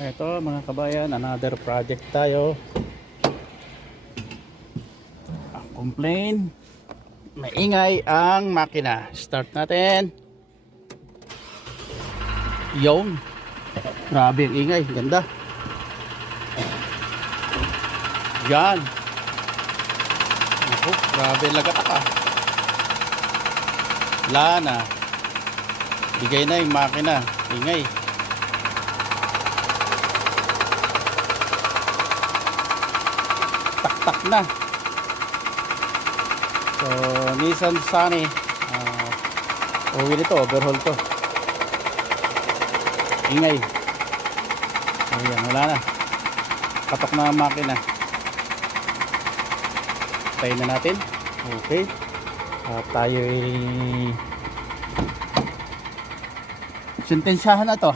Ito mga kabayan, another project tayo. Complain, maingay ang makina. Start natin. Yung grabe ang ingay, ganda. Yan. Naku, grabe lagata ka. Lana. Bigay na yung makina. Ingay. Tak na. So Nissan Sunny, uwi nito, overhaul to. Ingay. Ayan, wala na, patok na ang makina. Tayo na natin. Okay, at tayo sentensyahan na to.